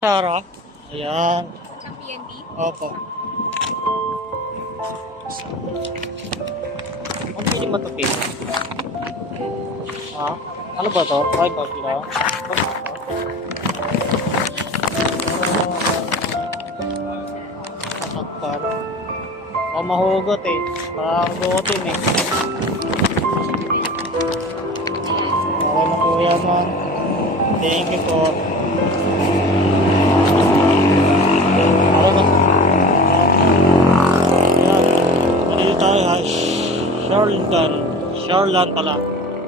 Sarap. Ayan. Sa PNB? Opo. Ang pili matupin. Ha? Ano ba to? Ay, ba sila? Matakpan. O mahugot eh. Parang gutin eh. Okay na kuya man. Thank you po. Ano ba? Ayan. Dito tayo ha. Sherland pala.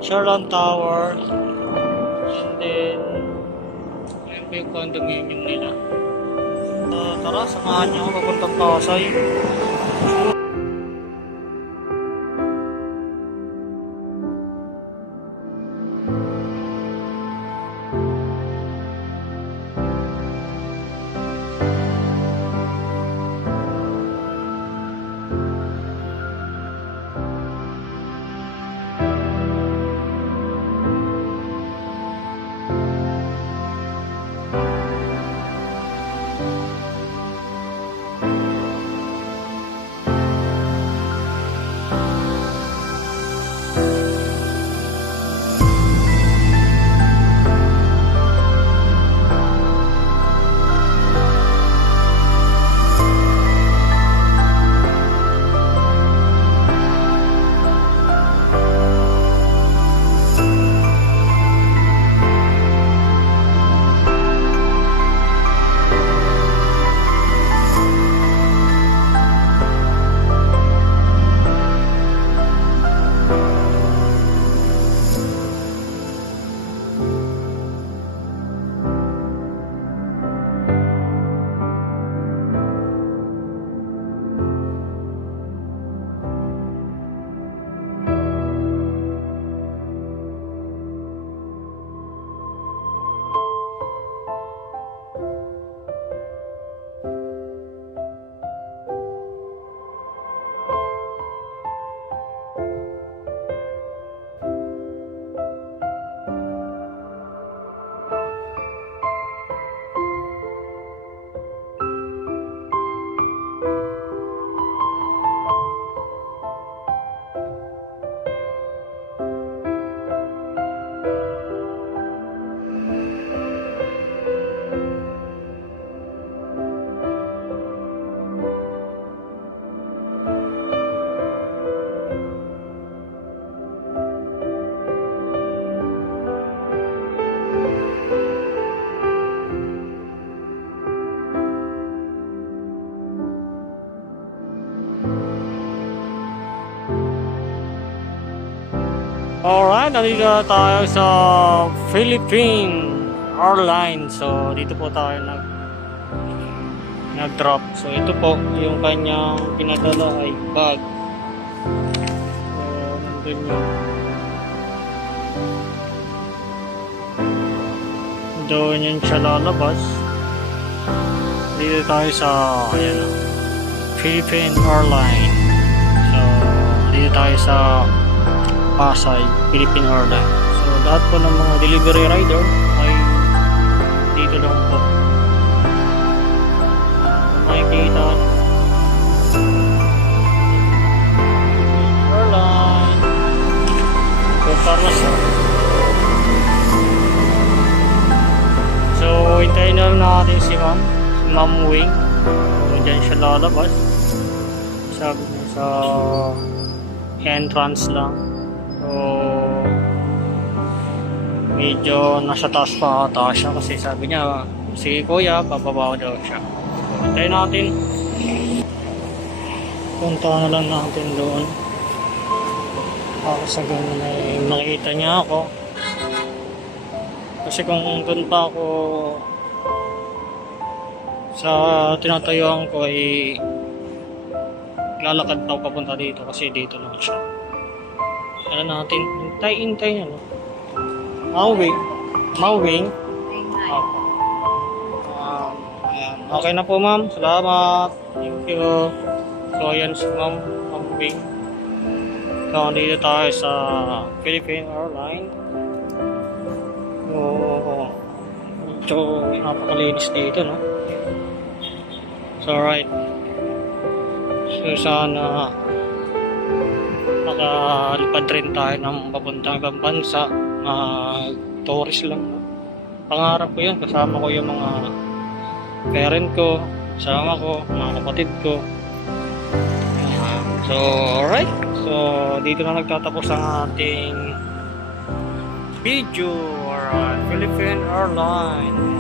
Sherland Tower. And then, ayan po yung condominium nila. Tara, samahan niyo ako papuntang Pasay. Alright, nandito na tayo sa Philippine Airlines. So, dito po tayo nag-drop. So, ito po yung kanyang pinadala ay bag. So, nandun yun. Doon yun siya lalabas. Dito tayo sa, ayan, Philippine Airlines. So, dito tayo sa Pasay, Philippine Airlines. So, lahat po ng mga delivery rider ay dito lang po. Makikita Airline. So, hintayin na lang natin si Ma'am Wing. So, dyan siya lalabas. Sabi niya sa entrance lang. So, medyo nasa taas pa ata siya kasi sabi niya, sige kuya, bababa daw siya. So, hintayin natin. Punta na lang natin doon. Para sa ganun ay makikita niya ako. Kasi kung doon pa ako sa tinatayuan ko ay lalakad pa ako papunta dito kasi dito lang siya. Ano natin, hintay ano. Mawing. Ayan. Okay na po ma'am. Salamat. Thank you. So ayan si Ma'am Wing. So dito tayo sa Philippine Airlines. So So, napakalinis dito, no? So, alright. So, sana makalipad rin tayo ng papuntang ibang bansa. Tourist lang, no? Pangarap ko yun. Kasama ko yung mga parent ko, kasama ko, mga kapatid ko. So, alright. So, dito na nagtatapos ang ating video or Philippine Airlines.